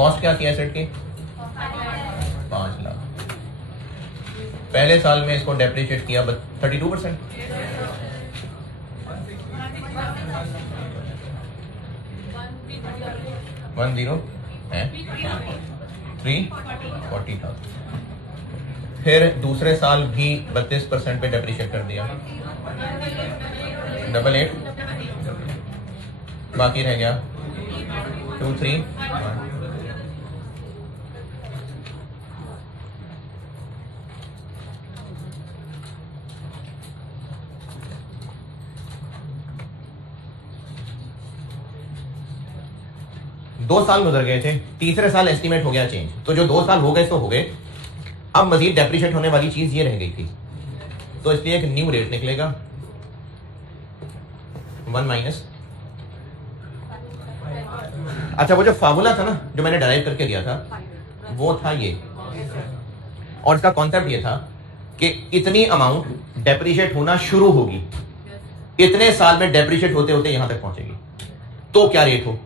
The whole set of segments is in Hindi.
कॉस्ट क्या थी एसेट की? 5 लाख। पहले साल में इसको डेप्रिशिएट किया 32%। 340,000। फिर दूसरे साल भी 32% पे डेप्रिशिएट कर दिया, 88। बाकी रह गया 2, 3, 1। दो साल गुजर गए थे, तीसरे साल एस्टिमेट हो गया चेंज, तो जो 2 साल हो गए तो हो गए, अब मजीद डेप्रिशिएट होने वाली चीज ये रह गई थी, तो इसलिए एक न्यू रेट निकलेगा 1 माइनस। अच्छा, वो जो फार्मूला था ना जो मैंने डराइव करके दिया था वो था ये, और इसका कॉन्सेप्ट ये था कि इतनी अमाउंट डेप्रिशिएट होना शुरू होगी, इतने साल में डेप्रिशिएट होते होते यहां तक पहुंचेगी, तो क्या रेट हो,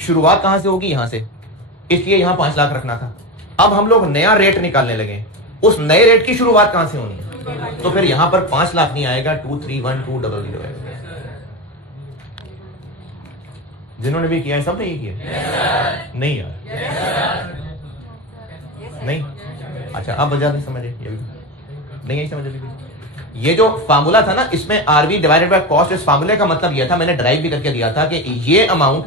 शुरुआत कहां से होगी, यहां से, इसलिए यहां 5 लाख रखना था। अब हम लोग नया रेट निकालने लगे, उस नए रेट की शुरुआत कहां से होनी है, तो फिर यहां पर 5 लाख नहीं आएगा, 231,200 आएगा। जिन्होंने भी किया है सब ने ये किया? नहीं यार, नहीं। अच्छा, अब वजह नहीं समझे, नहीं यही समझ लीजिए। ये जो फार्मूला था ना, इसमें आरबी डिवाइडेड बाय कॉस्ट, इस फार्मूले का मतलब यह था, मैंने ड्राइव भी करके दिया था कि ये अमाउंट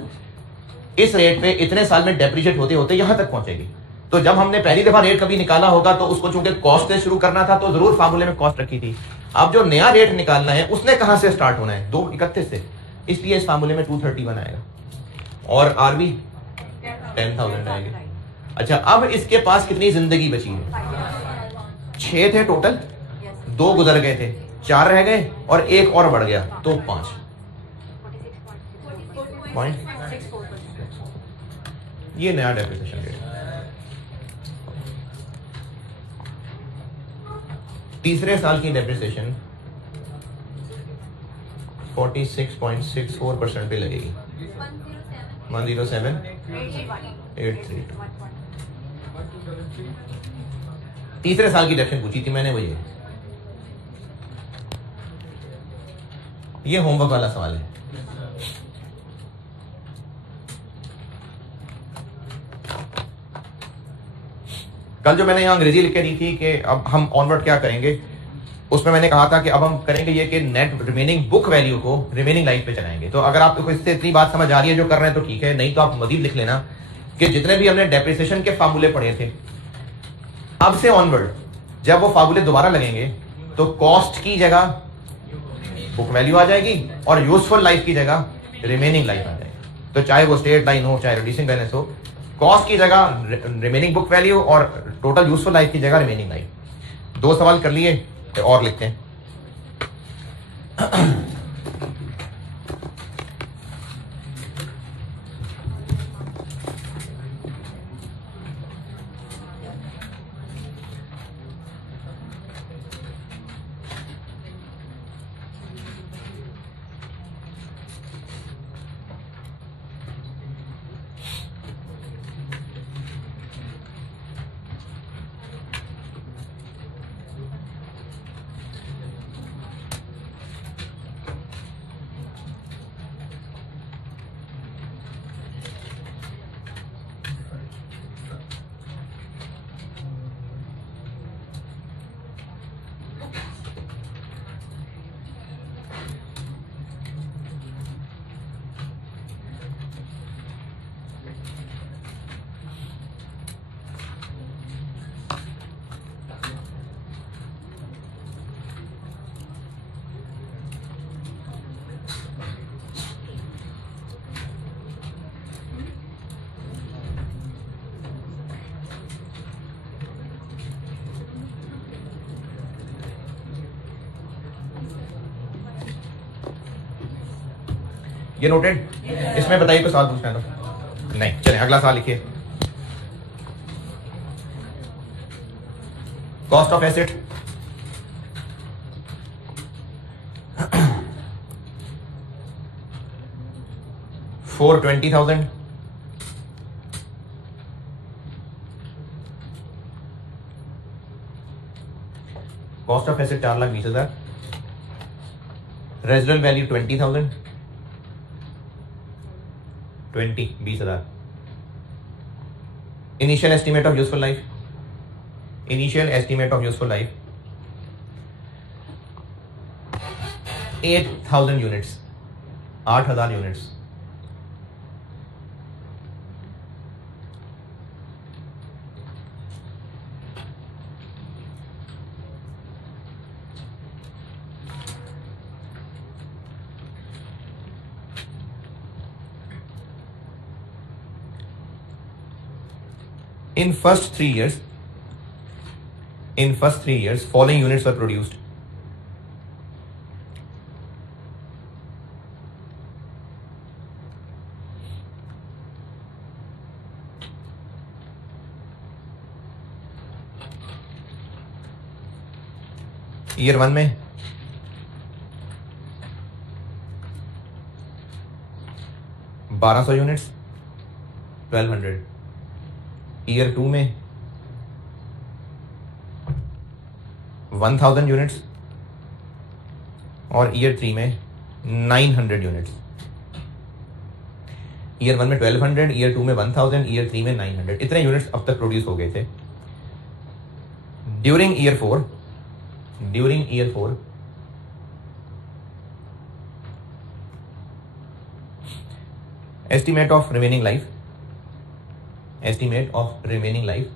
इस रेट पे इतने साल में डेप्रिशिएट होते होते यहां तक पहुंचेगी। तो जब हमने पहली दफा रेट कभी निकाला होगा तो उसको चूंकि कॉस्ट से शुरू करना था तो जरूर फार्मूले में कॉस्ट रखी थी। अब जो नया रेट निकालना है उसने कहां से स्टार्ट होना है, 231 से, इसलिए इस फार्मूले में 231 आएगा और आरबी 10,000 आएगा। अच्छा, अब इसके पास कितनी जिंदगी बची है? 6 थे टोटल, 2 गुजर गए थे, 4 रह गए और 1 और बढ़ गया, तो 5 पॉइंट। ये नया डेप्रिसिएशन रेट। तीसरे साल की डेप्रिसिएशन 46.64% पे लगेगी, 107,832। तीसरे साल की डेप्रिसिएशन पूछी थी मैंने, वो ये होमवर्क वाला सवाल है। कल जो मैंने यहां अंग्रेजी लिख के दी थी कि अब हम ऑनवर्ड क्या करेंगे, उसमें मैंने कहा था कि अब हम करेंगे ये कि नेट रिमेनिंग बुक वैल्यू को रिमेनिंग लाइफ पे चलाएंगे। तो अगर आपको इससे इतनी बात समझ आ रही है जो कर रहे हैं तो ठीक है, नहीं तो आप मजीद लिख लेना कि जितने भी हमने डेप्रिसिएशन के फार्मूले पढ़े थे, अब से ऑनवर्ड जब वो फार्मूले दोबारा लगेंगे तो कॉस्ट की जगह बुक वैल्यू आ जाएगी और यूजफुल लाइफ की जगह रिमेनिंग लाइफ आ जाएगी। तो चाहे वो स्ट्रेट लाइन हो चाहे रिड्यूसिंग बैलेंस हो, कॉस्ट की जगह रिमेनिंग बुक वैल्यू और टोटल यूजफुल लाइफ की जगह रिमेनिंग लाइफ। 2 सवाल कर लिए और लिखते हैं। ये नोटेड? इसमें बताइए कोई सवाल पूछना है तो नहीं, चलें अगला सवाल लिखिए। Cost of asset $420,000 cost of asset 4,20,000, residual value 20,000, 20,000। Initial estimate of useful life, initial estimate of useful life 8,000 units, 8,000 units. In first 3 years, following units were produced. Year 1 में 1200 यूनिट्स, 1200। ईयर 2 में 1000 यूनिट्स और ईयर 3 में 900 यूनिट्स। ईयर 1 में 1200, ईयर 2 में 1000, ईयर 3 में 900। इतने यूनिट्स अब तक प्रोड्यूस हो गए थे। During year 4 estimate of remaining life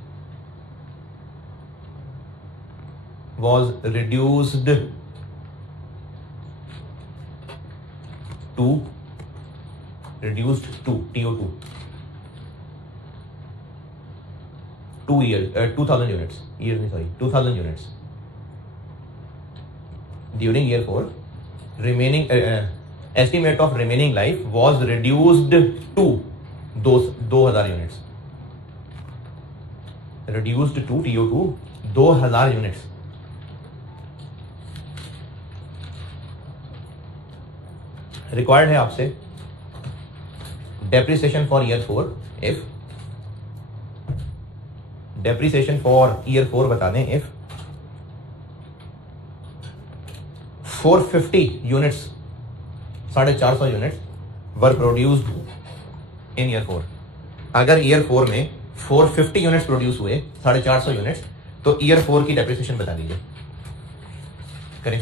was reduced to TO2 2 years 2000 units 2000 units during year 4. Remaining estimate of remaining life was reduced to those 2000 units, reduced to TO2 2000 units। Required है आपसे depreciation for year 4। If depreciation for year 4 बता दें, if 450 units 450 units were produced in year 4। अगर ईयर 4 में 450 यूनिट्स प्रोड्यूस हुए, 450 यूनिट्स, तो ईयर 4 की डेप्रिसिएशन बता दीजिए। करें।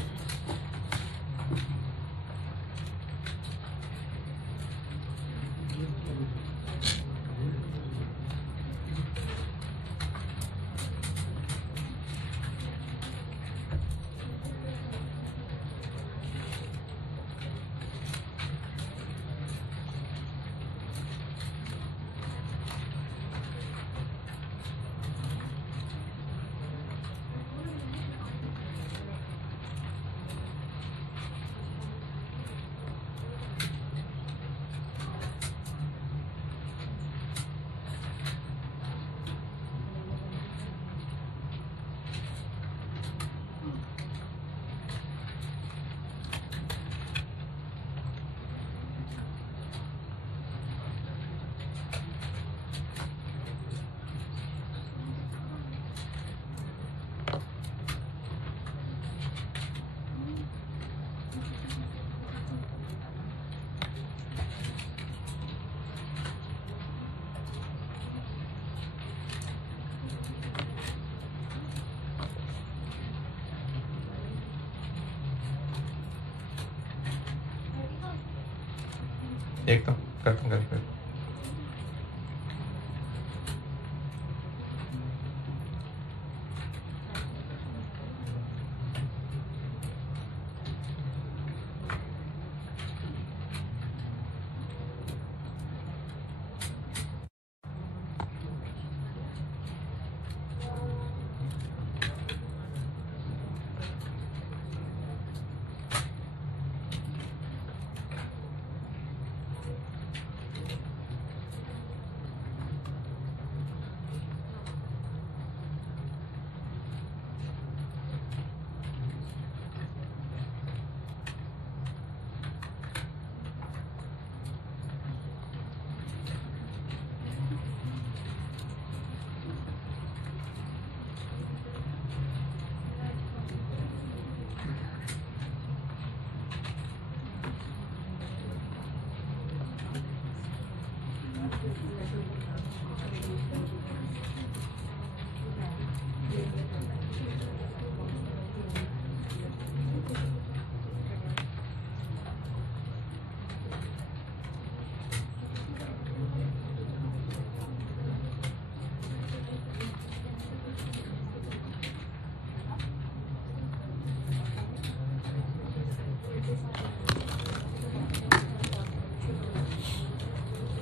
एकदम करता हूँ।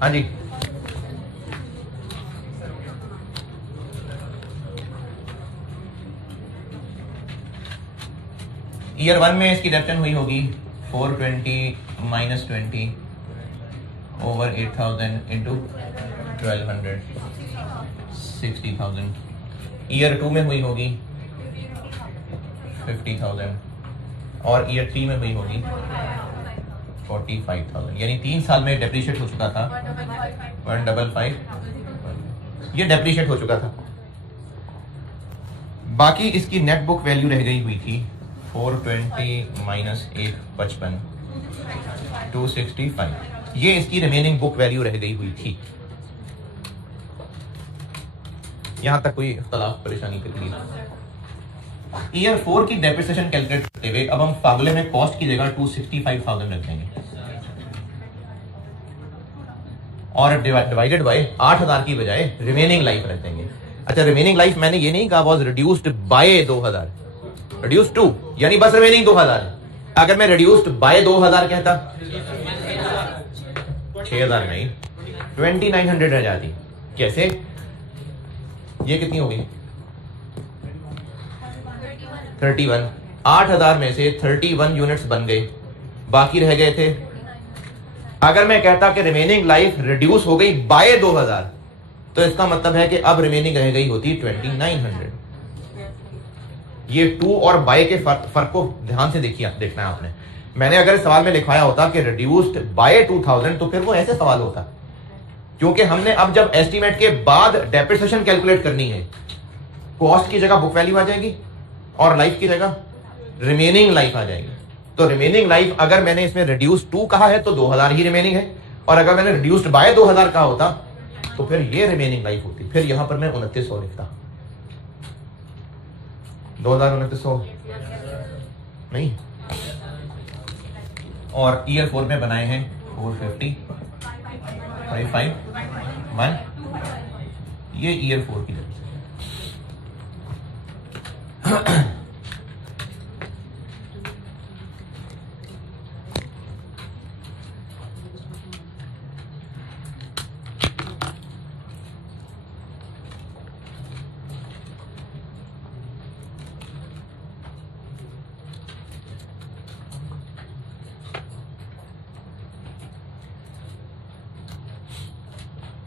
हाँ जी, ईयर 1 में इसकी डेप्शन हुई होगी 420 माइनस 20 ओवर 8000 इंटू 1200 60,000। ईयर 2 में हुई होगी 50,000 और ईयर 3 में हुई होगी 45,000। यानी 3 साल में डेप्रीशिएट हो चुका था 155, ये डेप्रीशिएट हो चुका था। बाकी इसकी नेट बुक वैल्यू रह गई हुई थी 420 माइनस 155 265। ये इसकी रिमेनिंग बुक वैल्यू रह गई हुई थी। यहां तक कोई इख्तलाफ परेशानी के लिए। ईयर 4 की डेप्रिसिएशन कैलकुलेट करते हुए अब हम फार्मूले में कॉस्ट की जगह 265,000 रख देंगे और डिवाइडेड बाय 8,000 की बजाय रिमेनिंग लाइफ रख देंगे। अच्छा, रिमेनिंग लाइफ मैंने ये नहीं कहा was reduced by 2000, reduce to यानी बस रिमेनिंग 2000। अगर मैं रिड्यूस्ड बाय 2000 कहता 6000 नहीं 2900 रह जाती। कैसे? ये कितनी होगी 31। 8,000 में से 31 यूनिट्स बन गए, बाकी रह गए थे। अगर मैं कहता कि रिमेनिंग लाइफ रिड्यूस हो गई बाय 2000 तो इसका मतलब है कि अब रिमेनिंग रह गई होती 2900। ये टू और बाय के फर्क को ध्यान से देखना है आपने। मैंने अगर सवाल में लिखवाया होता कि रिड्यूस्ड बाय 2000 तो फिर वो ऐसे सवाल होता, क्योंकि हमने अब जब एस्टीमेट के बाद डेप्रिसिएशन कैलकुलेट करनी है, कॉस्ट की जगह बुक वैल्यू आ जाएगी और लाइफ की जगह रिमेनिंग लाइफ आ जाएगी। तो रिमेनिंग लाइफ अगर मैंने इसमें रिड्यूस टू कहा है तो 2000 ही रिमेनिंग है, और अगर मैंने रिड्यूस्ड बाय 2000 कहा होता तो फिर ये रिमेनिंग लाइफ होती। फिर यहां पर मैं 2900 लिखता, 2900 नहीं। और ईयर 4 में बनाए हैं 450 55 1। ये ईयर 4 की तरफ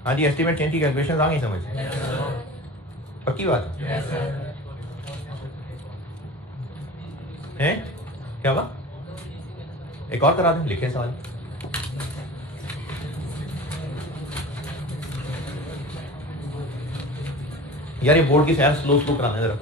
हाँ जी, एस्टीमेट चेंज की कैलकुलेशन आ गई समझ? पक्की बात है? क्या हुआ? एक और करा दें, लिखे सवाल। यार ये बोर्ड की सैर स्लो स्लो कराना जरा।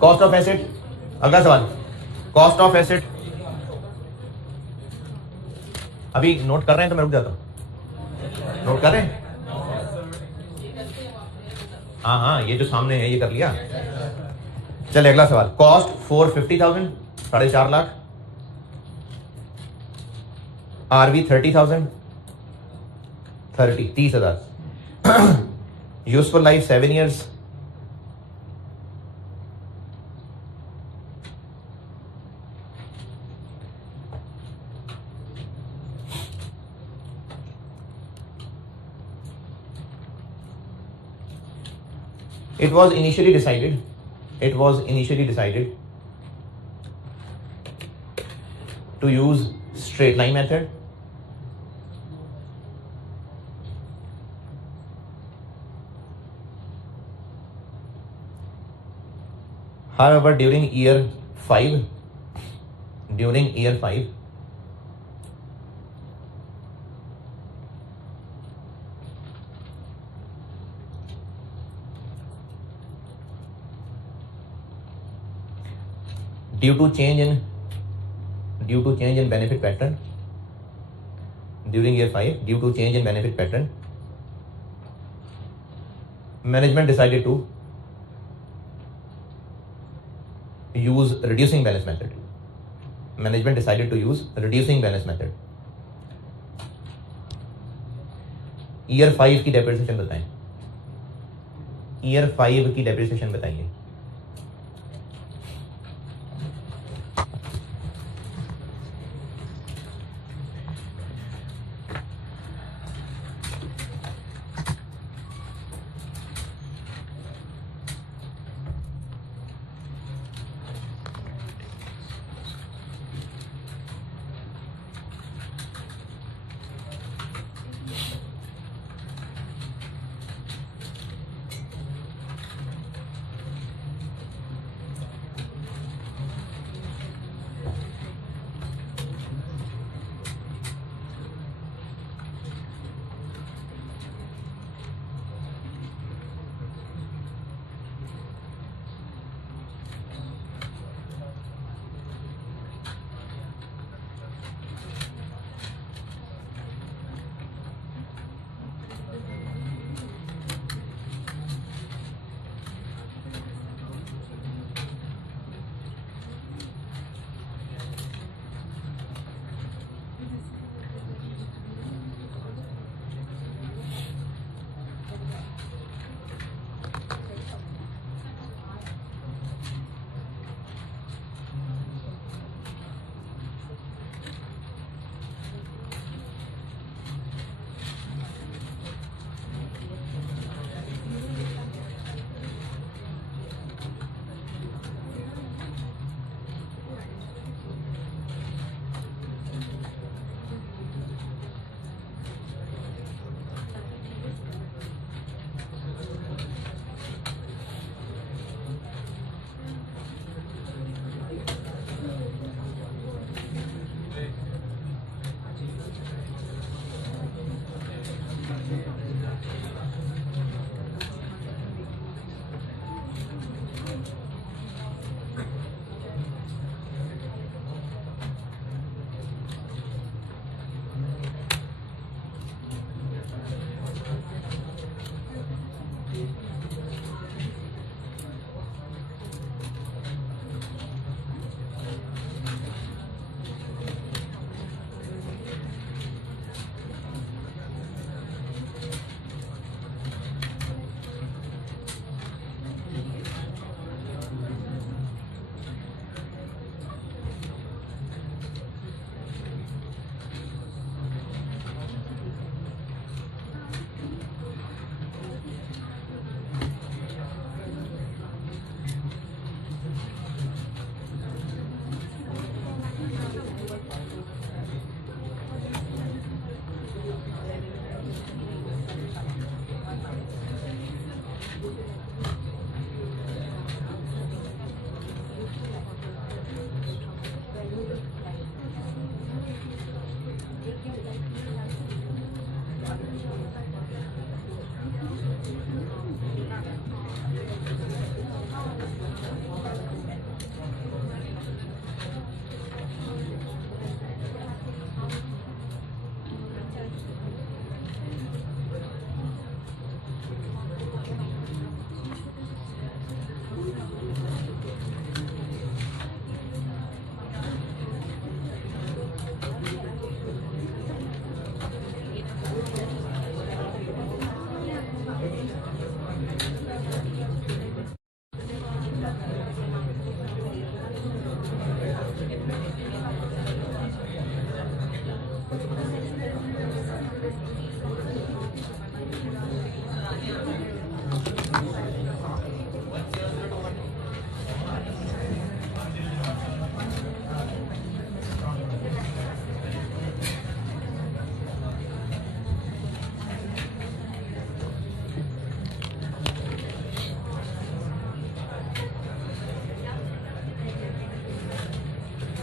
कॉस्ट ऑफ एसेट, अगला सवाल। कॉस्ट ऑफ एसेट अभी नोट कर रहे हैं तो मैं रुक जाता हूं। नोट कर रहे हैं? हाँ हाँ, ये जो सामने है ये कर लिया। चलिए अगला सवाल। Cost 450,000, 4.5 lakh. RV 30,000, 30,000। Useful life 7 years। It was initially decided to use straight line method. However, during year 5, due to change in benefit pattern during year 5, due to change in benefit pattern management decided to use reducing balance method. Management decided to use reducing balance method. Year 5 की डेप्रिसिएशन बताएं, ईयर 5 की डेप्रिसिएशन बताइए।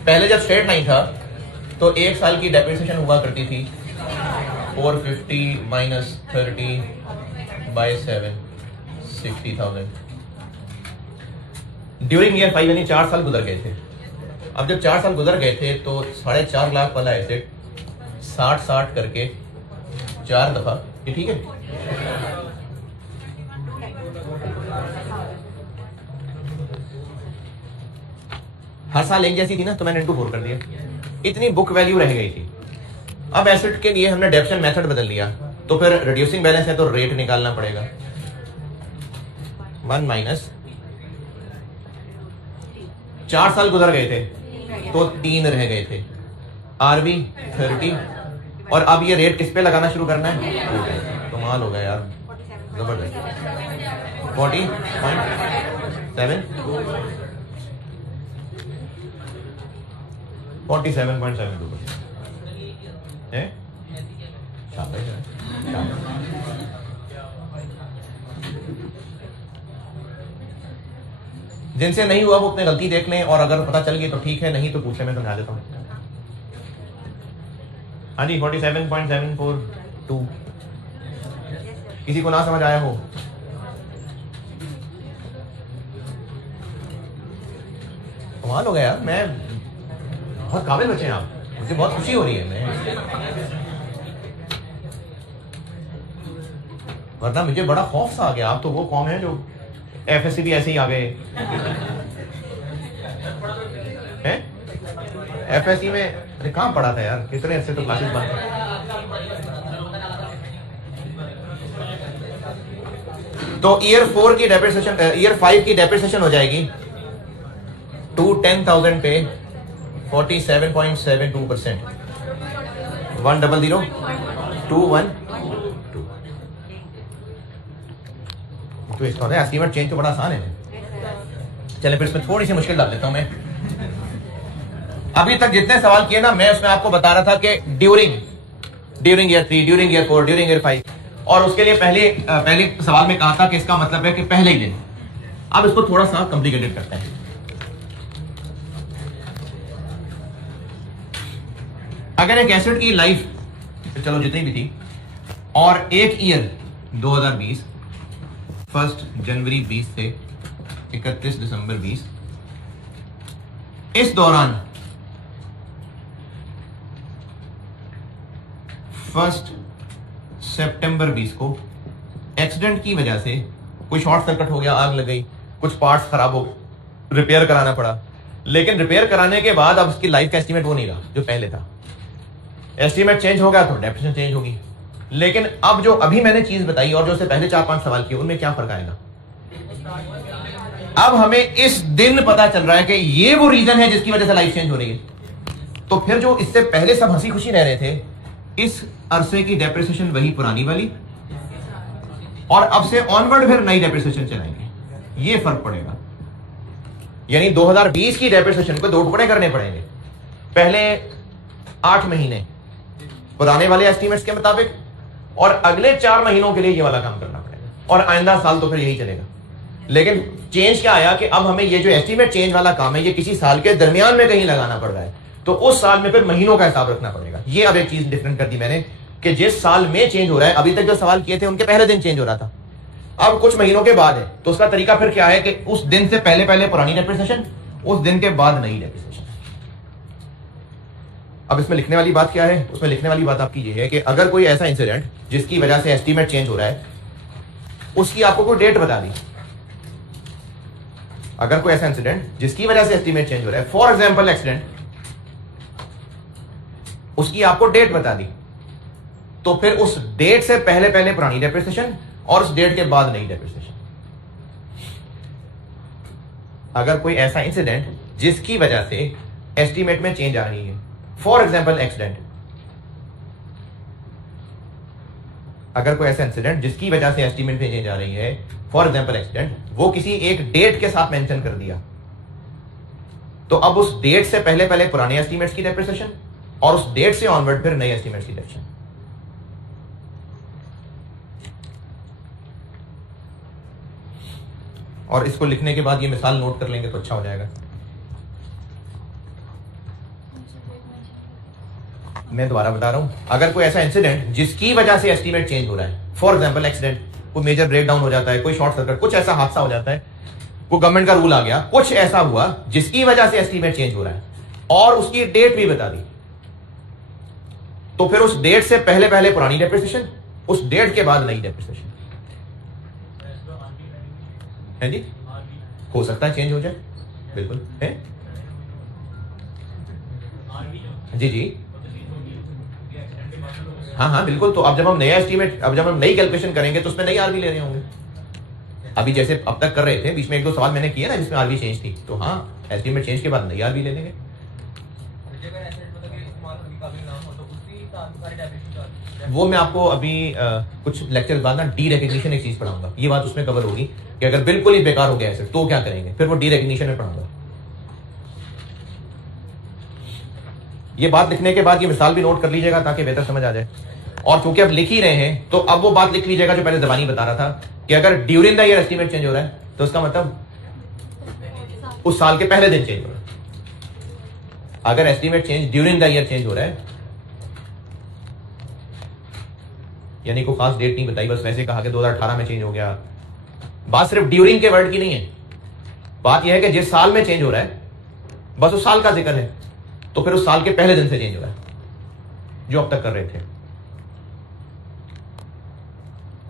पहले जब स्ट्रेट नहीं था तो एक साल की डेप्रिसिएशन हुआ करती थी 450 माइनस 30 बाई 7 60,000। ड्यूरिंग ईयर 5 यानी 4 साल गुजर गए थे, अब जब 4 साल गुजर गए थे तो 4.5 लाख वाला एसेट 60 करके 4 दफा, ये ठीक है? हर साल एक जैसी थी ना, तो मैंने इनटू 4 कर दिया, इतनी बुक वैल्यू रह गई थी। अब एसेट के लिए हमने डेप्शन मेथड बदल लिया, तो फिर रिड्यूसिंग बैलेंस है तो रेट निकालना पड़ेगा। 1 माइनस 4 साल गुजर गए थे तो 3 रह गए थे, आरबी 30, और अब ये रेट किस पे लगाना शुरू करना है? कमाल हो गया यार, जबरदस्त। 40.7 47.72 है। जिनसे नहीं हुआ वो अपनी गलती देख लें, और अगर पता चल गई तो ठीक है, नहीं तो पूछ लें, मैं समझा देता हूँ। हाँ जी, 47.742। किसी को ना समझ आया हो? कमाल हो गया यार, मैं बहुत काबिल बच्चे हैं आप, मुझे बहुत खुशी हो रही है। मैं वरना मुझे बड़ा खौफ सा आ गया। आप तो वो कौम है जो एफएससी भी ऐसे ही आ गए हैं। एफएससी में अरे कहाँ पढ़ा था यार, कितने ऐसे तो क्लासेस बंद। तो ईयर 4 की डेप्रिसिएशन, ईयर 5 की डेप्रिसिएशन हो जाएगी 10,000 पे 47.72%। 100,212। तो इसका होता है एस्टीमेट चेंज तो बड़ा आसान है। चले फिर इसमें थोड़ी सी मुश्किल डाल देता हूं मैं। अभी तक जितने सवाल किए ना, मैं उसमें आपको बता रहा था कि during year 3, during year 4, during year 5, और उसके लिए पहले सवाल में कहा था कि इसका मतलब है कि पहले ही दिन। अब इसको थोड़ा सा कॉम्प्लिकेटेड करते हैं। अगर एक एसेट की लाइफ चलो जितनी भी थी, और एक ईयर 2020 1 जनवरी 20 से 31 दिसंबर 20, इस दौरान 1 सितंबर 20 को एक्सीडेंट की वजह से कोई शॉर्ट सर्किट हो गया, आग लग गई, कुछ पार्ट्स खराब हो, रिपेयर कराना पड़ा। लेकिन रिपेयर कराने के बाद अब उसकी लाइफ का एस्टीमेट वो नहीं रहा जो पहले था। एस्टीमेट चेंज हो गया तो डेप्रिसिएशन चेंज होगी। लेकिन अब जो अभी मैंने चीज बताई और जो उससे पहले 4-5 सवाल किए, उनमें क्या फर्क आएगा? अब हमें इस दिन पता चल रहा है कि ये वो रीजन है जिसकी वजह से लाइफ चेंज हो रही है। तो फिर जो इससे पहले सब हंसी खुशी रह रहे थे, इस अरसे की डेप्रिसिएशन वही पुरानी वाली, और अब से ऑनवर्ड फिर नई डेप्रिसिएशन चलाएंगे। ये फर्क पड़ेगा। यानी 2020 की डेप्रिसिएशन को 2 टुकड़े करने पड़ेंगे। पहले 8 महीने पुराने वाले एस्टीमेट्स के मुताबिक, और अगले 4 महीनों के लिए ये वाला काम करना पड़ेगा, और आइंदा साल तो फिर यही चलेगा। लेकिन चेंज क्या आया कि अब हमें ये जो एस्टीमेट चेंज वाला काम है, ये किसी साल के दरमियान में कहीं लगाना पड़ रहा है, तो उस साल में फिर महीनों का हिसाब रखना पड़ेगा। ये अब एक चीज डिफरेंट कर दी मैंने कि जिस साल में चेंज हो रहा है, अभी तक जो सवाल किए थे उनके पहले दिन चेंज हो रहा था, अब कुछ महीनों के बाद है। तो उसका तरीका फिर क्या है कि उस दिन से पहले पुरानी डेप्रिसिएशन, उस दिन के बाद नई डेप्रिसिएशन। अब इसमें लिखने वाली बात क्या है? उसमें लिखने वाली बात आपकी ये है कि अगर कोई ऐसा इंसिडेंट जिसकी वजह से एस्टीमेट चेंज हो रहा है, उसकी आपको कोई डेट बता दी। अगर कोई ऐसा इंसिडेंट जिसकी वजह से एस्टीमेट चेंज हो रहा है, फॉर एग्जांपल एक्सीडेंट, उसकी आपको डेट बता दी, तो फिर उस डेट से पहले पुरानी डेप्रिसिएशन और उस डेट के बाद नई डेप्रिसिएशन। अगर कोई ऐसा इंसिडेंट जिसकी वजह से एस्टीमेट में चेंज आ रही है, फॉर एग्जाम्पल एक्सीडेंट, अगर कोई ऐसा इंसिडेंट जिसकी वजह से एस्टीमेट में चेंज आ रही है, फॉर एग्जाम्पल एक्सीडेंट, वो किसी एक डेट के साथ मेंशन कर दिया, तो अब उस डेट से पहले पुराने एस्टीमेट्स की डेप्रिसिएशन, और उस डेट से ऑनवर्ड फिर नए एस्टीमेट्स की डेप्रिसिएशन। और इसको लिखने के बाद ये मिसाल नोट कर लेंगे तो अच्छा हो जाएगा। मैं दोबारा बता रहा हूं, अगर कोई ऐसा इंसिडेंट जिसकी वजह से एस्टीमेट चेंज हो रहा है, फॉर एग्जांपल एक्सीडेंट, कोई मेजर ब्रेकडाउन हो जाता है, कोई शॉर्ट सर्किट, कुछ ऐसा हादसा हो जाता है, कोई गवर्नमेंट का रूल आ गया, कुछ ऐसा हुआ जिसकी वजह से एस्टीमेट चेंज हो रहा है, और उसकी डेट भी बता दी, तो फिर उस डेट से पहले पहले पुरानी डेप्रिसिएशन, उस डेट के बाद नई डेप्रिसिएशन है जी। हो सकता है चेंज हो जाए, बिल्कुल है जी जी। हाँ हाँ बिल्कुल। तो अब जब हम नया एस्टीमेट, अब जब हम नई कैलकुलेशन करेंगे तो उसमें नई आरबी ले रहे होंगे। अभी जैसे अब तक कर रहे थे, बीच में एक दो सवाल मैंने किया ना जिसमें आरबी चेंज थी, तो हाँ एस्टीमेट चेंज के बाद नई आरबी ले लेंगे। वो मैं आपको अभी कुछ लेक्चर बाद ना डी रिकग्निशन एक चीज पढ़ाऊंगा, ये बात उसमें कवर होगी कि अगर बिल्कुल ही बेकार हो गया ऐसे तो क्या करेंगे, फिर वो डी रिकग्निशन में पढ़ाऊंगा। ये बात लिखने के बाद ये मिसाल भी नोट कर लीजिएगा ताकि बेहतर समझ आ जाए। और क्योंकि अब लिख ही रहे हैं तो अब वो बात लिख लीजिएगा जो पहले ज़बानी बता रहा था कि अगर during the year estimate change हो रहा है तो उसका मतलब उस साल के पहले दिन चेंज हो रहा है। अगर estimate change during the year change हो रहा है, यानी कोई खास डेट नहीं बताई, बस वैसे कहा कि 2018 में चेंज हो गया। बात सिर्फ ड्यूरिंग के वर्ड की नहीं है, बात यह है कि जिस साल में चेंज हो रहा है बस उस साल का जिक्र है, तो फिर उस साल के पहले दिन से चेंज हो रहा है जो अब तक कर रहे थे।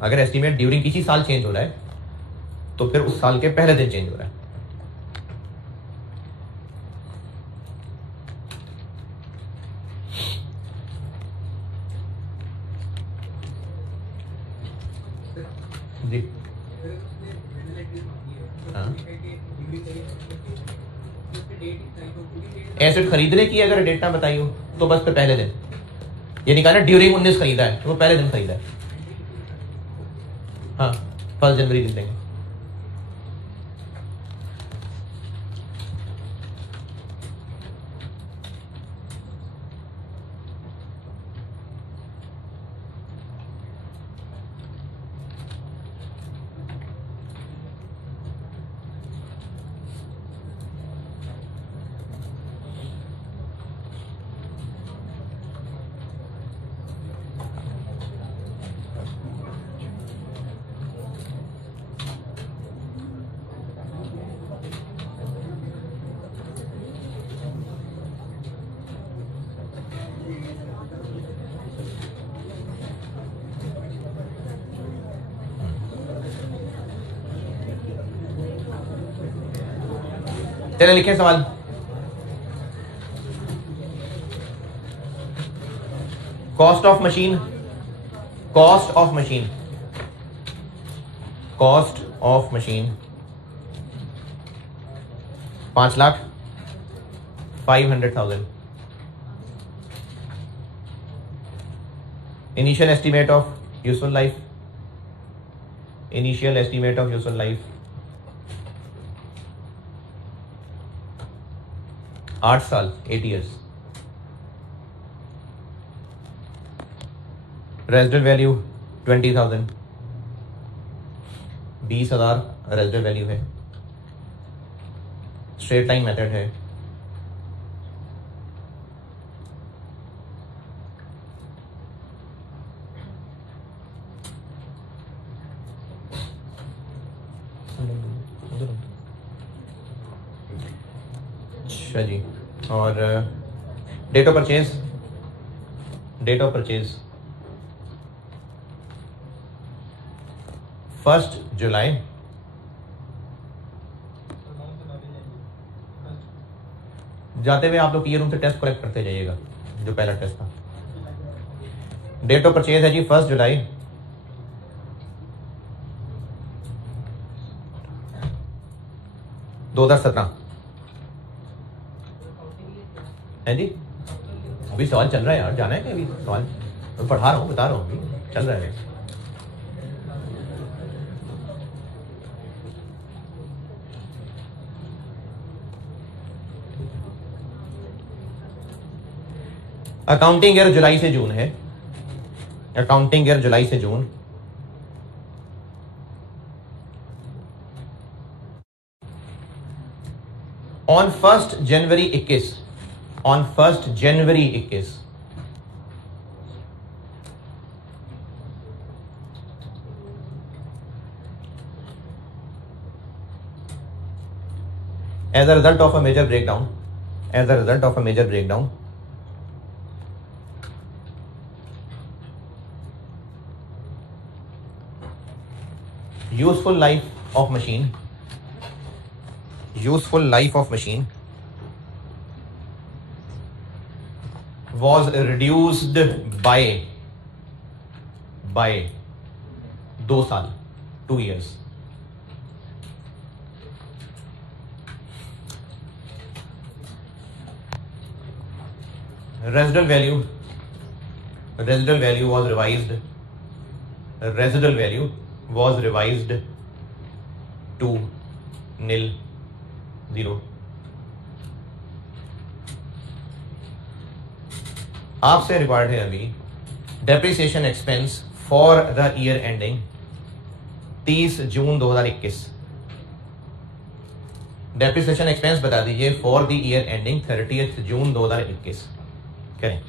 अगर एस्टीमेट ड्यूरिंग किसी साल चेंज हो रहा है तो फिर उस साल के पहले दिन चेंज हो रहा है। जी हाँ, एसेट खरीदने की अगर डेट ना बताई हो तो बस फिर पहले दिन, ये निकाला ड्यूरिंग 19 खरीदा है तो वो पहले दिन खरीदा है। हाँ 1 जनवरी दिन देंगे। चले लिखें सवाल। Cost of machine, cost of machine, cost of machine 5,05,000। Initial estimate of useful life, initial estimate of useful life 8 साल, 8 years। Residual value 20,000, 20,000 residual value है। स्ट्रेट लाइन मेथड है। अच्छा जी, और date of purchase, date of purchase 1 जुलाई। जाते हुए आप लोग ये रूम से टेस्ट कलेक्ट करते जाइएगा, जो पहला टेस्ट था। डेट ऑफ परचेज है जी 1 जुलाई 2017 है जी। अभी सवाल चल रहा है यार, जाना है कि अभी सवाल तो पढ़ा रहा हूँ, बता रहा हूँ, अभी चल रहा है। अकाउंटिंग ईयर जुलाई से जून है, अकाउंटिंग ईयर जुलाई से जून। On 1 January 21, on 1 January 21 as a result of a major breakdown, as a result of a major breakdown. Useful life of machine was reduced by 2 साल, 2 years. Residual value was revised to nil, 0. आपसे रिक्वायर्ड है अभी depreciation expense for the year ending 30 June 2021. Depreciation expense बता दीजिए फॉर द ईयर एंडिंग 30 जून 2021. करें.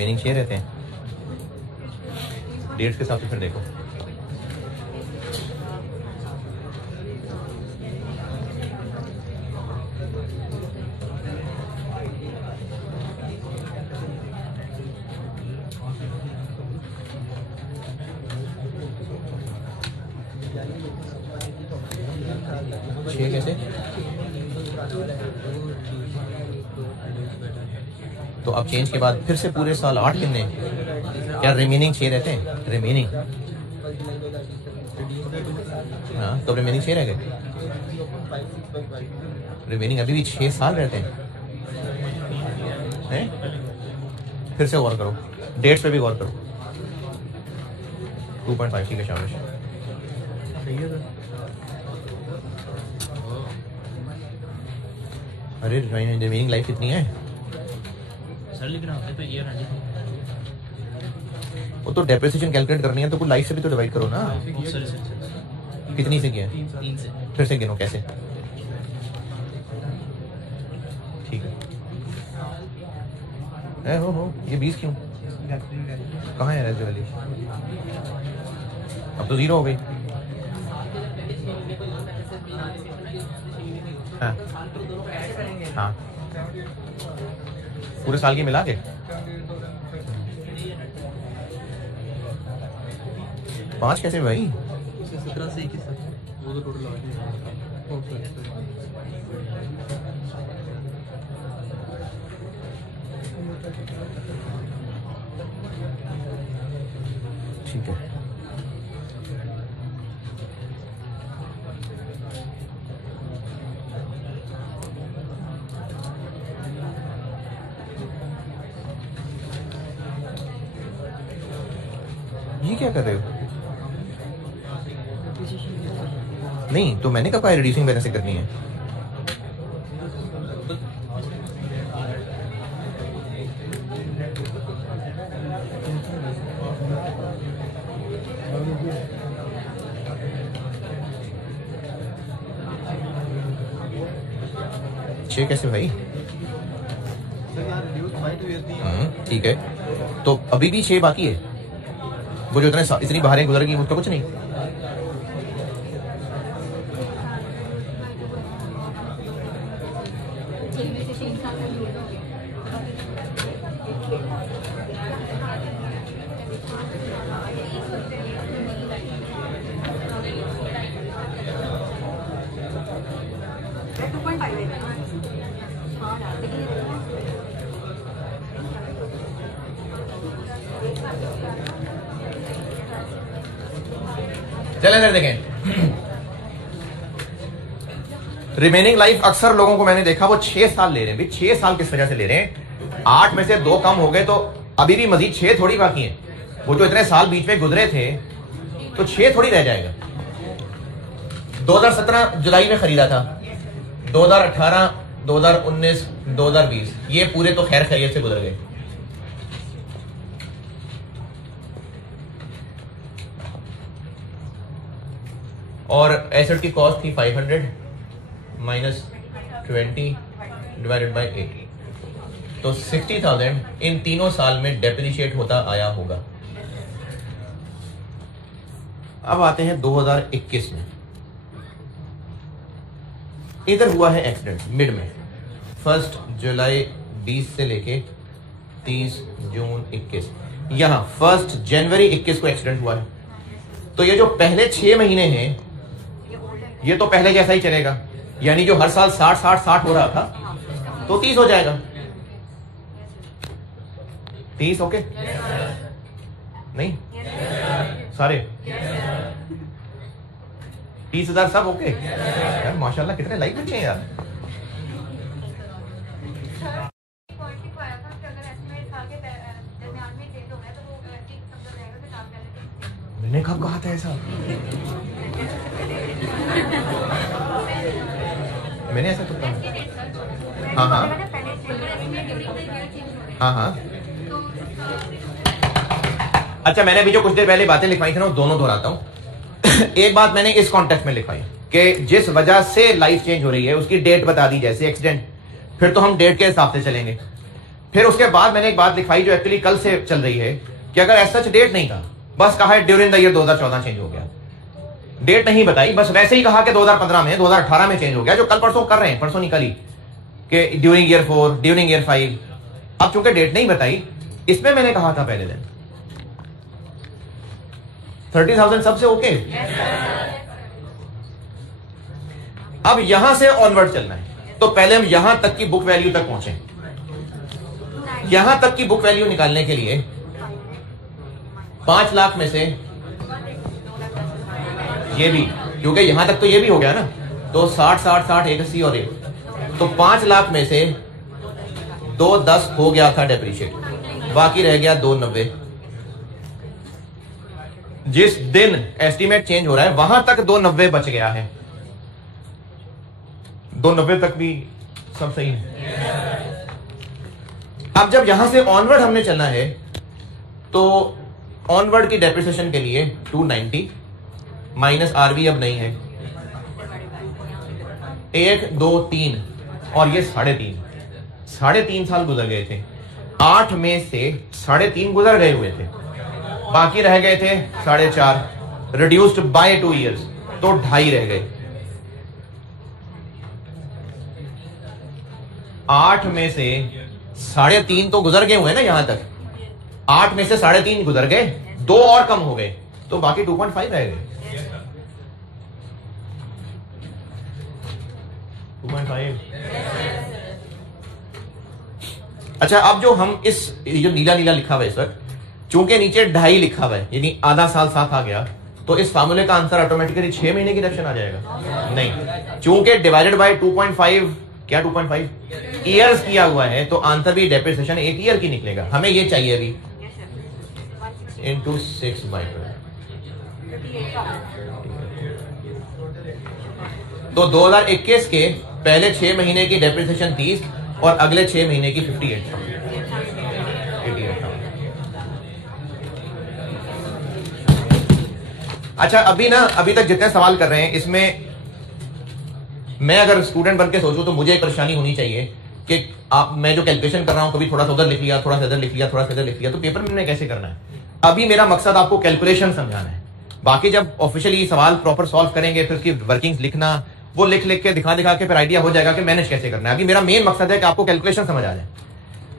रिमेनिंग 6 रहते हैं। डेट्स के साथ फिर देखो कैसे। तो अब चेंज के बाद फिर से पूरे साल 8 कितने, क्या रिमेनिंग 6 रहते हैं? रिमेनिंग, हाँ तो रिमेनिंग 6 रह गए। रिमेनिंग अभी भी 6 साल रहते हैं। फिर से गौर करो, डेट्स पे भी गौर करो। 2.5 ठीक है, शाबाश। अरे रिमेनिंग लाइफ कितनी है सर? लेकिन आपने तो ईयर वो तो डेप्रिसिएशन कैलकुलेट करनी है तो कुछ लाइफ से भी तो डिवाइड करो ना। सर कितनी से किया? 3 से। फिर से गिनो कैसे? ठीक है। हो ये 20 क्यों? कहाँ है रहते वाली? अब तो 0 हो गई। हाँ हाँ पूरे साल की मिला के 5 कैसे भाई? 17 से 21 वो तो टोटल ठीक है। ये क्या कर रहे हो? नहीं तो मैंने कहा रिड्यूसिंग बैलेंस से करनी है। छह कैसे भाई? ठीक है, तो अभी भी 6 बाकी है। वो जो इतनी बाहरें गुजर गई उसका कुछ नहीं। चले इधर देखें। रिमेनिंग लाइफ अक्सर लोगों को मैंने देखा वो 6 साल ले रहे हैं। भाई 6 साल किस वजह से ले रहे हैं? 8 में से 2 कम हो गए तो अभी भी मजीद 6 थोड़ी बाकी है। वो जो इतने साल बीच में गुजरे थे तो 6 थोड़ी रह जाएगा। 2017 जुलाई में खरीदा था, 2018, 2019, 2020 ये पूरे तो खैर खैरियत से गुजर गए। और एसेट की कॉस्ट थी 500 माइनस 20 डिवाइडेड बाय 80, तो 60,000 इन तीनों साल में डेप्रिशिएट होता आया होगा। अब आते हैं 2021 में। इधर हुआ है एक्सीडेंट मिड में, 1 जुलाई 20 से लेके 30 जून 21। यहां 1 जनवरी 21 को एक्सीडेंट हुआ है। तो ये जो पहले 6 महीने हैं ये तो पहले जैसा ही चलेगा, यानी जो हर साल 60 हो रहा था तो 30 हो जाएगा। 30 ओके? नहीं सारे 30,000 सब ओके? यार माशाल्लाह कितने लाइक बच्चे हैं यार। मैंने कब कहा था ऐसा? मैंने ऐसा तो कहा। हाँ हाँ हाँ हाँ। अच्छा, मैंने अभी जो कुछ देर पहले बातें लिखवाई थी ना वो दोनों दोहराता हूं। एक बात मैंने इस कॉन्टेक्स्ट में लिखवाई कि जिस वजह से लाइफ चेंज हो रही है उसकी डेट बता दी, जैसे एक्सीडेंट, फिर तो हम डेट के हिसाब से चलेंगे। फिर उसके बाद मैंने एक बात लिखवाई जो एक्चुअली कल से चल रही है कि अगर ऐसा डेट नहीं था, बस कहा है ड्यूरिंग द ईयर 2014 चेंज हो गया, डेट नहीं बताई, बस वैसे ही कहा कि 2015 में 2018 में चेंज हो गया, जो कल परसों कर रहे हैं, परसों निकली कि ड्यूरिंग ईयर 4 ड्यूरिंग ईयर 5। अब चूंकि डेट नहीं बताई, इसमें मैंने कहा था पहले दिन 30,000 सबसे ओके। अब यहां से ऑनवर्ड चलना है, तो पहले हम यहां तक की बुक वैल्यू तक पहुंचे। यहां तक की बुक वैल्यू निकालने के लिए 5 लाख में से ये भी, क्योंकि यहां तक तो ये भी हो गया ना, तो 60 60 60 180 और 1, तो 5 लाख में से 210 हो गया था डेप्रीशिएट, बाकी रह गया 290। जिस दिन एस्टीमेट चेंज हो रहा है वहां तक 290 बच गया है, 290 तक भी सब सही है। अब जब यहां से ऑनवर्ड हमने चलना है, तो ऑनवर्ड की डेप्रिसिएशन के लिए 290 माइनस आरवी अब नहीं है, 1 2 3 और ये 3.5 साल गुजर गए थे। 8 में से 3.5 गुजर गए हुए थे, बाकी रह गए थे 4.5, रिड्यूस्ड बाय 2 ईयर्स, तो 2.5 रह गए। 8 में से 3.5 तो गुजर गए हुए ना यहां तक, 8 में से 3.5 गुजर गए, 2 और कम हो गए, तो बाकी 2.5 रह गए। 2.5। अच्छा, अब जो हम इस जो नीला नीला लिखा हुआ है सर, चूंकि नीचे 2.5 लिखा हुआ है, यानी आधा साल साथ आ गया, तो इस फार्मूले का आंसर ऑटोमेटिकली 6 महीने की डिडक्शन आ जाएगा। नहीं, चूंकि डिवाइडेड बाय 2.5, क्या 2.5 ईयर्स किया हुआ है, तो आंसर भी डेप्रिसिएशन 1 ईयर की निकलेगा। हमें ये चाहिए अभी into 6/12। तो 2021 के पहले 6 महीने की डेप्रिसिएशन 30 और अगले 6 महीने की 58,000। अच्छा, अभी तक जितने सवाल कर रहे हैं, इसमें मैं अगर स्टूडेंट बन के सोचूं तो मुझे एक परेशानी होनी चाहिए कि मैं जो कैलकुलेशन कर रहा हूं, कभी थोड़ा सा उधर लिख लिया, थोड़ा सा इधर लिख लिया, थोड़ा सा इधर लिख लिया, तो पेपर में मैंने कैसे करना है। अभी मेरा मकसद आपको कैलकुलेशन समझाना है, बाकी जब ऑफिशियली सवाल प्रॉपर सॉल्व करेंगे, फिर उसकी वर्किंग्स लिखना, वो लिख के दिखा के फिर आइडिया हो जाएगा कि मैनेज कैसे करना है। अभी मेरा मेन मकसद है कि आपको कैलकुलेशन समझ आ जाए।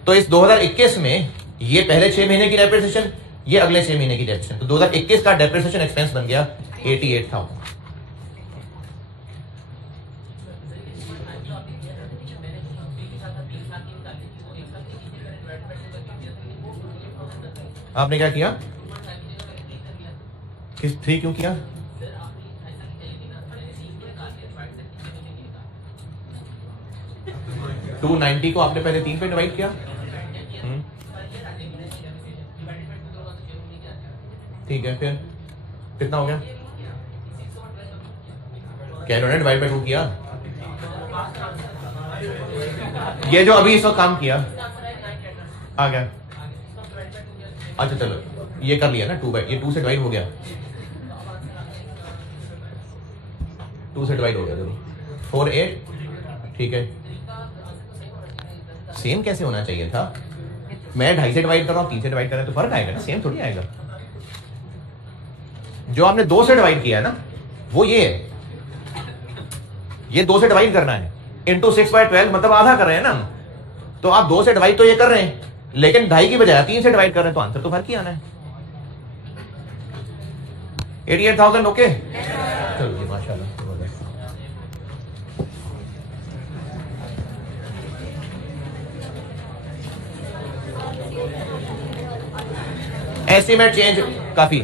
तो इस 2021 में ये पहले 6 महीने की डेप्रिसिएशन, ये अगले 6 महीने की डेप्रिसिएशन, तो 2021 का डेप्रिसिएशन एक्सपेंस बन गया 88,000। आपने क्या किया, किस 3 क्यों किया? $290 को आपने पहले 3 पे डिवाइड किया, ठीक है, फिर कितना हो गया? क्या इन्होंने डिवाइड बाय 2 किया? ये जो अभी इस वक्त काम किया आ गया। अच्छा चलो, ये कर लिया ना, 2 से डिवाइड हो गया, 2 से डिवाइड हो गया, चलो 4 8, ठीक है। सेम कैसे होना चाहिए था? मैं 2.5 से डिवाइड कर रहा हूं, 3 से डिवाइड कर रहा हूं, तो फर्क आएगा ना, सेम थोड़ी आएगा। जो आपने 2 से डिवाइड किया है ना, वो ये है, ये 2 से डिवाइड करना है, इंटू 6/12, मतलब आधा कर रहे हैं ना हम। तो आप 2 से डिवाइड तो ये कर रहे हैं, लेकिन 2.5 की बजाय 3 से डिवाइड कर रहे हैं, तो आंसर तो फर्क ही आना है। 88,000 ओके, चलो जी, माशाल्लाह। एस्टीमेट चेंज काफी,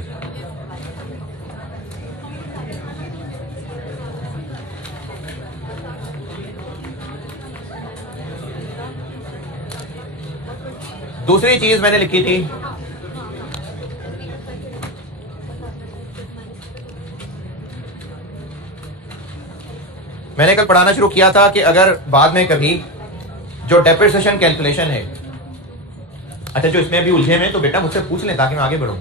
दूसरी चीज मैंने लिखी थी, मैंने कल पढ़ाना शुरू किया था कि अगर बाद में कभी जो डेप्रिसिएशन कैलकुलेशन है, अच्छा जो इसमें अभी उलझे में, तो बेटा मुझसे पूछ लें ताकि मैं आगे बढ़ूं।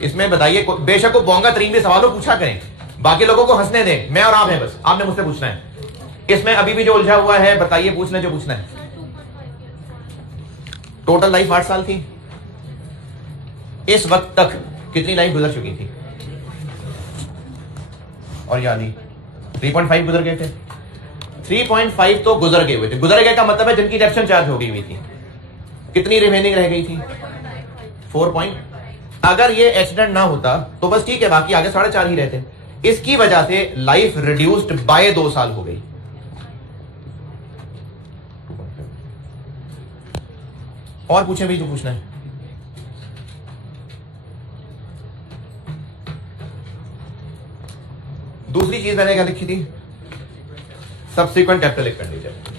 इसमें बताइए, बेशक वो बोंगा तरीन भी सवालों पूछा करें, बाकी लोगों को हंसने दें, मैं और आप हैं, बस आपने मुझसे पूछना है। इसमें अभी भी जो उलझा हुआ है बताइए, पूछ लें जो पूछना है। टोटल लाइफ 8 साल थी। इस वक्त तक कितनी लाइफ गुजर चुकी थी? और यानी 3.5 गुजर गए थे। 3.5 तो गुजर गए हुए थे। गुजर गए का मतलब है जिनकी डेप्शन चार्ज हो गई हुई थी। कितनी रिमेनिंग रह गई थी? 4 अगर ये एक्सीडेंट ना होता तो बस ठीक है, बाकी आगे 4.5 ही रहते। इसकी वजह से लाइफ रिड्यूस्ड बाय 2 साल हो गई। और पूछें भी, जो पूछना है। दूसरी चीज मैंने क्या लिखी थी? Subsequent capital expenditure.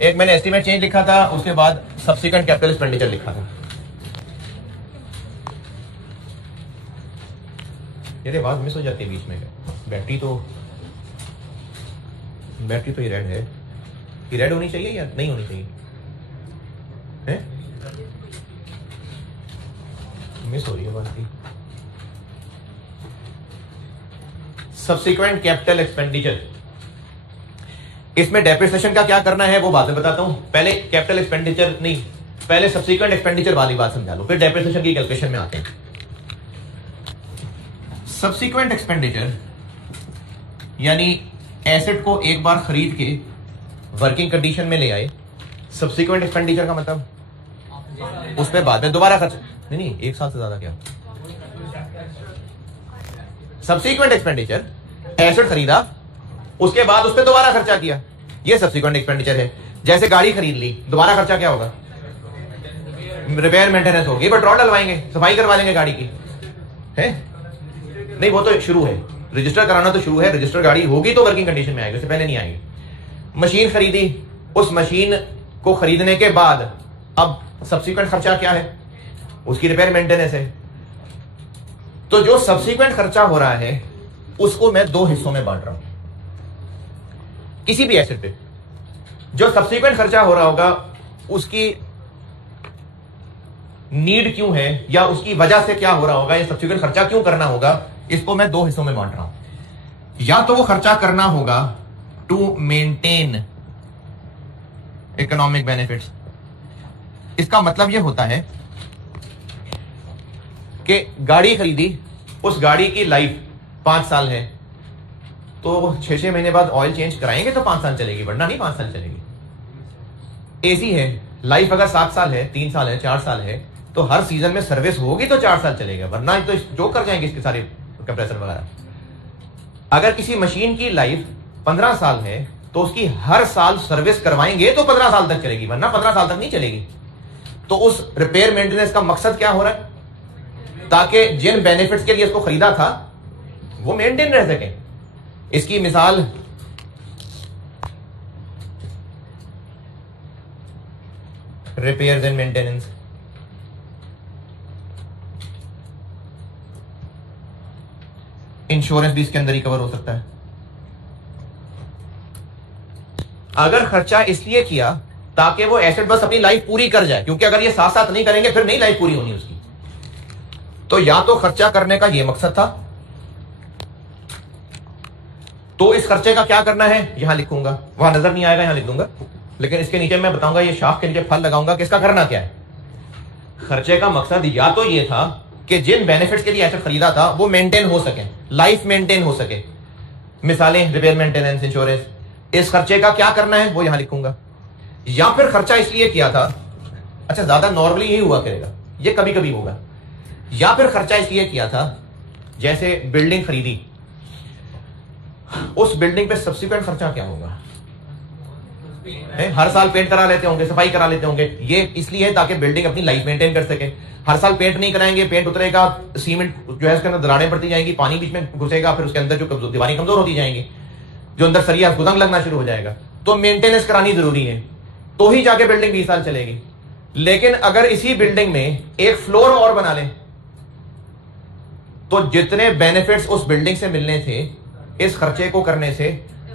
एक मैंने एस्टीमेट चेंज लिखा था, उसके बाद सब्सिक्वेंट कैपिटल एक्सपेंडिचर लिखा था। ये आवाज मिस हो जाती है बीच में। बैटरी तो ये रेड है। ये रेड होनी चाहिए या नहीं होनी चाहिए? है? मिस हो रही है बात की। सब्सिक्वेंट कैपिटल एक्सपेंडिचर, इसमें डेप्रिसिएशन का क्या करना है वो बाद में बताता हूं। पहले कैपिटल एक्सपेंडिचर नहीं, पहले सब्सिक्वेंट एक्सपेंडिचर वाली बात समझा लो, फिर डेप्रिसिएशन की कैलकुलेशन में आते हैं। सब्सिक्वेंट एक्सपेंडिचर यानी एसेट को एक बार खरीद के वर्किंग कंडीशन में ले आए। सब्सिक्वेंट एक्सपेंडिचर का मतलब उस पर बाद में दोबारा खर्च नहीं, 1 साल से ज्यादा क्या। सब्सिक्वेंट एक्सपेंडिचर, एसेट खरीदा, उसके बाद उस पर दोबारा खर्चा किया, ये सब्सिक्वेंट एक्सपेंडिचर है। जैसे गाड़ी खरीद ली, दोबारा खर्चा क्या होगा? रिपेयर मेंटेनेंस होगी, पेट्रोल डलवाएंगे, सफाई करवा लेंगे गाड़ी की, है नहीं? वो तो शुरू है, रजिस्टर कराना तो शुरू है। रजिस्टर गाड़ी होगी तो वर्किंग कंडीशन में आएगी, उससे पहले नहीं आएगी। मशीन खरीदी, उस मशीन को खरीदने के बाद अब सब्सिक्वेंट खर्चा क्या है? उसकी रिपेयर मेंटेनेंस है। तो जो सब्सिक्वेंट खर्चा हो रहा है उसको मैं 2 हिस्सों में बांट रहा हूं। किसी भी एसेट पे जो सब्सिक्वेंट खर्चा हो रहा होगा उसकी नीड क्यों है या उसकी वजह से क्या हो रहा होगा, या सब्सिक्वेंट खर्चा क्यों करना होगा, इसको मैं 2 हिस्सों में बांट रहा हूं। या तो वो खर्चा करना होगा टू मेंटेन इकोनॉमिक बेनिफिट्स। इसका मतलब यह होता है कि गाड़ी खरीदी, उस गाड़ी की लाइफ 5 साल है, तो 6-6 महीने बाद ऑयल चेंज कराएंगे तो 5 साल चलेगी, वरना नहीं 5 साल चलेगी। एसी है, लाइफ अगर 7 साल है, 3 साल है, 4 साल है, तो हर सीजन में सर्विस होगी तो 4 साल चलेगा, वरना तो जो कर जाएंगे इसके सारे कंप्रेसर वगैरह। अगर किसी मशीन की लाइफ 15 साल है तो उसकी हर साल सर्विस करवाएंगे तो 15 साल तक चलेगी, वरना 15 साल तक नहीं चलेगी। तो उस रिपेयर मेंटेनेंस का मकसद क्या हो रहा है? ताकि जिन बेनिफिट्स के लिए इसको खरीदा था वो मेंटेन रह सके। इसकी मिसाल रिपेयर्स एंड मेंटेनेंस। इंश्योरेंस भी इसके अंदर ही कवर हो सकता है। अगर खर्चा इसलिए किया ताकि वो एसेट बस अपनी लाइफ पूरी कर जाए, क्योंकि अगर ये साथ साथ नहीं करेंगे फिर नहीं लाइफ पूरी होनी उसकी, तो या तो खर्चा करने का ये मकसद था, तो इस खर्चे का क्या करना है यहां लिखूंगा, वहां नजर नहीं आएगा, यहां लिख दूंगा, लेकिन इसके नीचे मैं बताऊंगा, ये शाख के नीचे फल लगाऊंगा कि इसका करना क्या है। खर्चे का मकसद या तो ये था कि जिन बेनिफिट्स के लिए एसेट खरीदा था वो मेंटेन हो सके, लाइफ मेंटेन हो सके, मिसालें रिपेयर मेंटेनेंस, इंश्योरेंस। इस खर्चे का क्या करना है वो यहां लिखूंगा। या फिर खर्चा इसलिए किया था, अच्छा ज्यादा नॉर्मली ही हुआ करेगा, ये कभी कभी होगा, या फिर खर्चा इसलिए किया था जैसे बिल्डिंग खरीदी, उस बिल्डिंग पे सब्सिक्वेंट खर्चा क्या होगा, हर साल पेंट करा लेते होंगे, सफाई करा लेते होंगे, ये इसलिए है ताकि बिल्डिंग अपनी लाइफ मेंटेन कर सके। हर साल पेंट नहीं कराएंगे, पेंट उतरेगा, सीमेंट जो है उसके अंदर दरारें पड़ती जाएंगी, पानी बीच में घुसेगा, फिर उसके अंदर जो दीवारें कमजोर होती जाएंगी, जो अंदर सरिया गुदंग लगना शुरू हो जाएगा। तो मेंटेनेंस करानी जरूरी है, तो ही जाके बिल्डिंग 20 साल चलेगी। लेकिन अगर इसी बिल्डिंग में एक फ्लोर और बना लें तो जितने बेनिफिट्स उस बिल्डिंग से मिलने थे इस खर्चे को करने से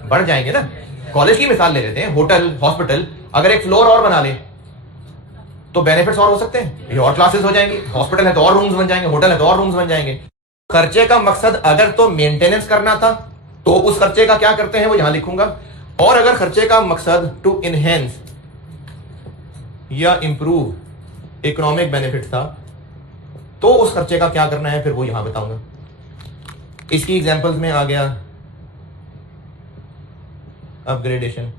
बढ़ जाएंगे ना। कॉलेज की मिसाल ले लेते हैं, होटल, हॉस्पिटल, अगर एक फ्लोर और बना ले तो बेनिफिट्स और हो सकते हैं, ये और क्लासेस हो जाएंगी, हॉस्पिटल है तो और रूम्स बन जाएंगे, होटल है तो और रूम्स बन जाएंगे। खर्चे का मकसद अगर तो मेंटेनेंस करना था तो उस खर्चे का क्या करते हैं वो यहां लिखूंगा, और अगर खर्चे का मकसद टू इनहेंस या इंप्रूव इकोनॉमिक बेनिफिट था तो उस खर्चे का क्या करना है फिर वो यहां बताऊंगा। इसकी एग्जांपल्स में आ गया अपग्रेडेशन,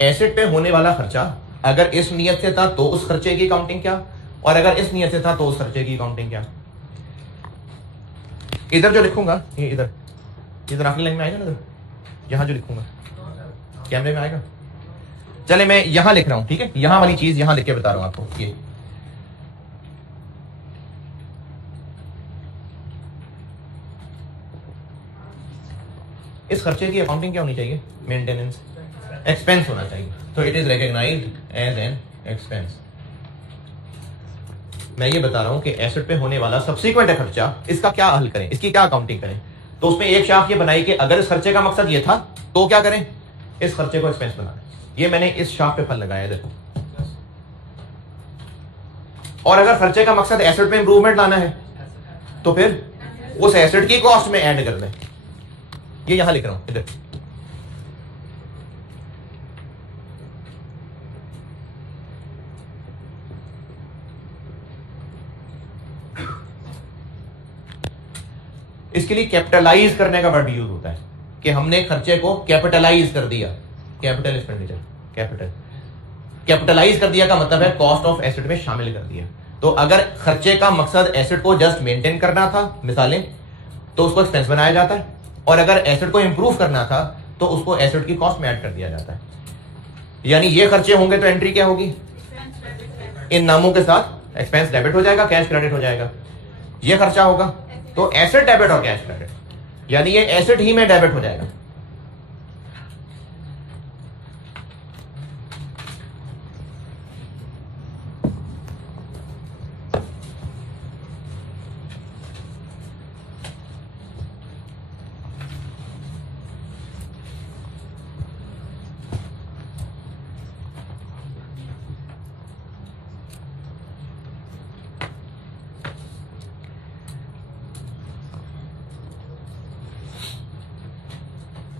एसेट पे होने वाला खर्चा अगर इस नियत से था तो उस खर्चे की काउंटिंग क्या, और अगर इस नियत से था तो उस खर्चे की काउंटिंग क्या। इधर जो लिखूंगा ये इधर आखिरी लाइन में आएगा ना, इधर यहां जो लिखूंगा कैमरे में आएगा। चले मैं यहां लिख रहा हूं, ठीक है, यहां वाली चीज यहां लिख के बता रहा हूं आपको। ये इस खर्चे की अकाउंटिंग क्या होनी चाहिए, मेंटेनेंस एक्सपेंस होना चाहिए, तो it is recognised as an expense. मैं ये बता रहा हूं कि एसेट पे होने वाला सब्सिक्वेंट खर्चा, इसका क्या हल करें, इसकी क्या अकाउंटिंग करें। तो उसमें एक शाख ये बनाई कि अगर इस खर्चे का मकसद ये था तो क्या करें, इस खर्चे को एक्सपेंस बनाना। ये मैंने इस शाख पे फल लगाया देखो। और अगर खर्चे का मकसद एसेट पे इंप्रूवमेंट लाना है तो फिर उस एसेट की कॉस्ट में ऐड कर दें। ये यहां लिख रहा हूं इधर। इसके लिए कैपिटलाइज करने का वर्ड यूज होता है कि हमने खर्चे को कैपिटलाइज कर दिया, कैपिटल एक्सपेंडिचर, कैपिटलाइज कर दिया का मतलब है कॉस्ट ऑफ एसेट में शामिल कर दिया। तो अगर खर्चे का मकसद एसेट को जस्ट मेंटेन करना था मिसालें, तो उसको एक्सपेंस बनाया जाता है, और अगर एसेट को इंप्रूव करना था तो उसको एसेट की कॉस्ट में ऐड कर दिया जाता है। यानी ये खर्चे होंगे तो एंट्री क्या होगी, इन नामों के साथ एक्सपेंस डेबिट हो जाएगा, कैश क्रेडिट हो जाएगा। ये खर्चा होगा तो एसेट डेबिट और कैश क्रेडिट, यानी ये एसेट ही में डेबिट हो जाएगा।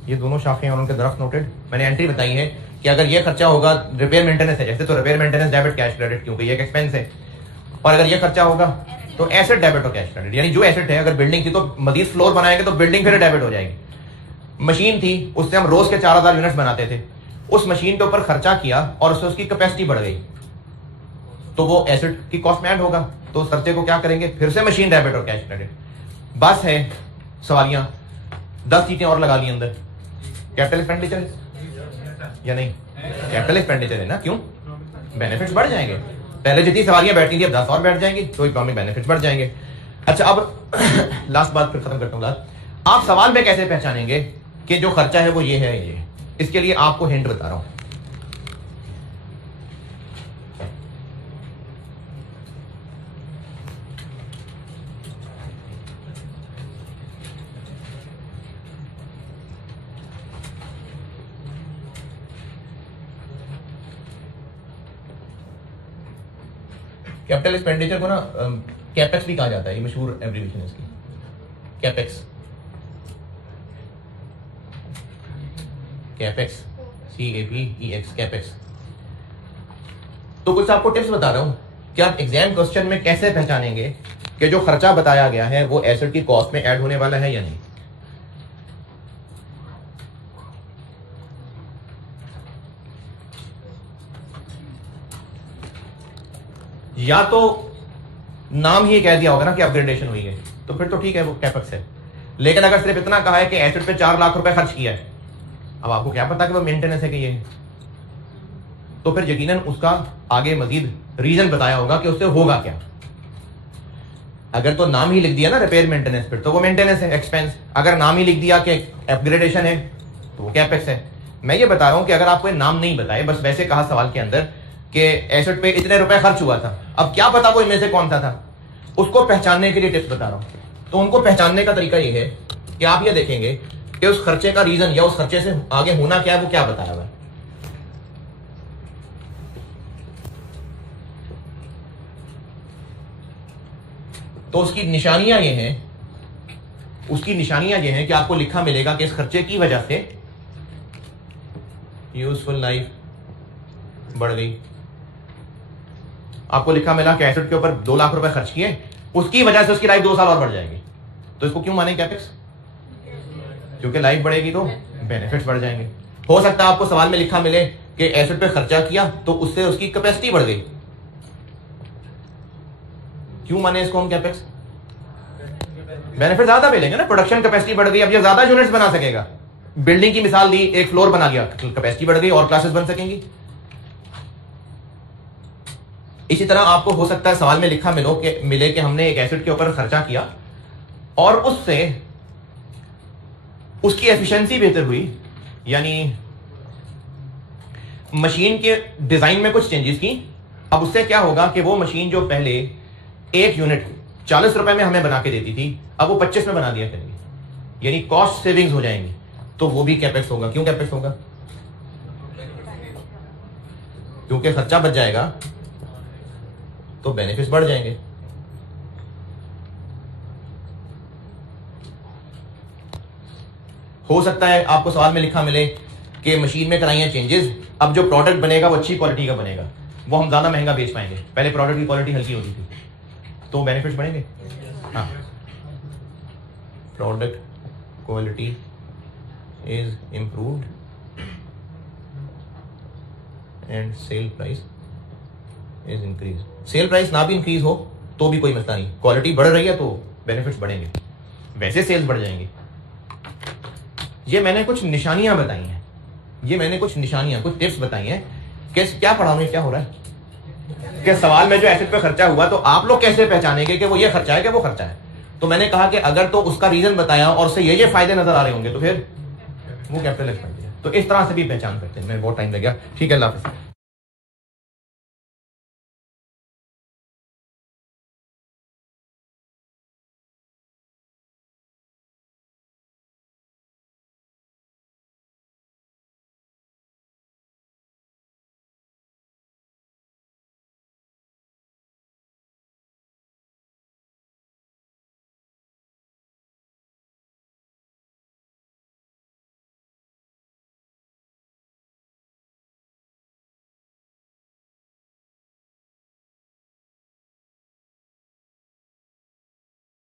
ये दोनों शाखें और उनके दरख्त नोटेड। मैंने एंट्री बताई है कि अगर ये खर्चा होगा रिपेयर मेंटेनेंस है जैसे, तो repair maintenance debit cash credit, क्योंकि ये एक एक्सपेंस है। और अगर ये खर्चा होगा तो एसेट डेबिट और कैश क्रेडिट, यानी जो एसेट है, अगर बिल्डिंग थी तो मजीद फ्लोर बनाएंगे तो बिल्डिंग फिर डेबिट हो जाएगी। मशीन थी, उससे हम रोज के 4000 यूनिट्स बनाते थे, उस मशीन के ऊपर खर्चा किया और उससे उसकी कैपेसिटी बढ़ गई तो वो एसेट की कॉस्ट में ऐड होगा। तो उस खर्चे को क्या करेंगे, फिर से मशीन डेबिट और कैश क्रेडिट। बस है सवारियां 10 सीटें और लगा ली अंदर, कैपिटल एक्सपेंडिचर या नहीं, कैपिटल एक्सपेंडिचर है ना, क्यों, बेनिफिट्स बढ़ जाएंगे। पहले जितनी सवारियां बैठती थी अब 10 और बैठ जाएंगी तो इकोनॉमिक बेनिफिट्स बढ़ जाएंगे। अच्छा अब लास्ट बात फिर खत्म करता हूं। आप सवाल में कैसे पहचानेंगे कि जो खर्चा है वो ये है ये, इसके लिए आपको हिंट बता रहा हूं। कैपिटल एक्सपेंडिचर को ना कैपेक्स भी कहा जाता है, ये मशहूर एब्रीविएशन है इसकी, कैपेक्स, कैपेक्स, CAPEX, कैपेक्स। तो कुछ आपको टिप्स बता रहा हूं कि आप एग्जाम क्वेश्चन में कैसे पहचानेंगे कि जो खर्चा बताया गया है वो एसेट की कॉस्ट में ऐड होने वाला है या नहीं। या तो नाम ही कह दिया होगा ना कि अपग्रेडेशन हुई है तो फिर तो ठीक है वो कैपेक्स है, लेकिन अगर सिर्फ इतना कहा है कि एसेट पे 4 लाख रुपए खर्च किया है, अब आपको क्या पता कि वो मेंटेनेंस है कि ये है, तो फिर यकीनन उसका आगे मजीद रीजन बताया होगा कि उससे होगा क्या। अगर तो नाम ही लिख दिया ना रिपेयर मेंटेनेंस, फिर तो वो मेंटेनेंस है, एक्सपेंस। अगर नाम ही लिख दिया कि अपग्रेडेशन है तो वो कैपेक्स है। मैं ये बता रहा हूं कि अगर आपको नाम नहीं बताए, बस वैसे कहा सवाल के अंदर कि एसेट पे इतने रुपए खर्च हुआ था, अब क्या पता वो इनमें से कौन सा था, उसको पहचानने के लिए टिप्स बता रहा हूं। तो उनको पहचानने का तरीका ये है कि आप ये देखेंगे कि उस खर्चे का रीजन या उस खर्चे से आगे होना क्या है वो क्या बताया हुआ है। तो उसकी निशानियां ये हैं, उसकी निशानियां ये हैं कि आपको लिखा मिलेगा कि इस खर्चे की वजह से यूजफुल लाइफ बढ़ गई। आपको लिखा मिला कि एसेट के ऊपर 2 लाख रुपए खर्च किए, उसकी वजह से उसकी लाइफ 2 साल और बढ़ जाएगी। तो इसको क्यों माने कैपेक्स? क्योंकि लाइफ बढ़ेगी तो बेनिफिट्स बढ़ जाएंगे। हो सकता है आपको सवाल में लिखा मिले कि एसेट पे खर्चा किया तो उससे उसकी कैपेसिटी बढ़ गई। क्यों माने इसको हम कैपेक्स? बेनिफिट ज्यादा मिलेंगे ना, प्रोडक्शन कैपेसिटी बढ़ गई, अब ये ज्यादा यूनिट्स बना सकेगा। बिल्डिंग की मिसाल दी, एक फ्लोर बना लिया, कैपेसिटी बढ़ गई और क्लासेस बन सकेंगी। इसी तरह आपको हो सकता है सवाल में लिखा मिले कि हमने एक एसेट के ऊपर खर्चा किया और उससे उसकी एफिशिएंसी बेहतर हुई, यानी मशीन के डिजाइन में कुछ चेंजेस की। अब उससे क्या होगा कि वो मशीन जो पहले एक यूनिट 40 रुपए में हमें बना के देती थी, अब वो 25 में बना दिया करेंगे, यानी कॉस्ट सेविंग्स हो जाएंगी। तो वो भी कैपेक्स होगा। क्यों कैपेक्स होगा? क्योंकि खर्चा बच जाएगा तो बेनिफिट्स बढ़ जाएंगे। हो सकता है आपको सवाल में लिखा मिले कि मशीन में कराई है चेंजेस, अब जो प्रोडक्ट बनेगा वो अच्छी क्वालिटी का बनेगा, वो हम ज्यादा महंगा बेच पाएंगे। पहले प्रोडक्ट की क्वालिटी हल्की होती थी, तो बेनिफिट्स बढ़ेंगे। हाँ, product quality is improved and sale price is increase. Sale price ना भी इंक्रीज हो तो भी कोई मसला नहीं, क्वालिटी बढ़ रही है तो बेनिफिट्स बढ़ेंगे, वैसे सेल्स बढ़ जाएंगे। ये मैंने कुछ निशानियां बताई हैं, ये मैंने कुछ निशानियां, कुछ टिप्स बताई हैं कि क्या पढ़ाने क्या हो रहा है, कि सवाल में जो एसेट पे खर्चा हुआ तो आप लोग कैसे पहचानेंगे कि वो ये खर्चा है कि वो खर्चा है। तो मैंने कहा कि अगर तो उसका रीजन बताया और उससे ये फायदे नजर आ रहे होंगे तो फिर वो कैपिटल एक्सपेंडिचर। तो इस तरह से भी पहचान सकते हैं। मैं बहुत टाइम लग गया। ठीक है, अल्लाह हाफिज़।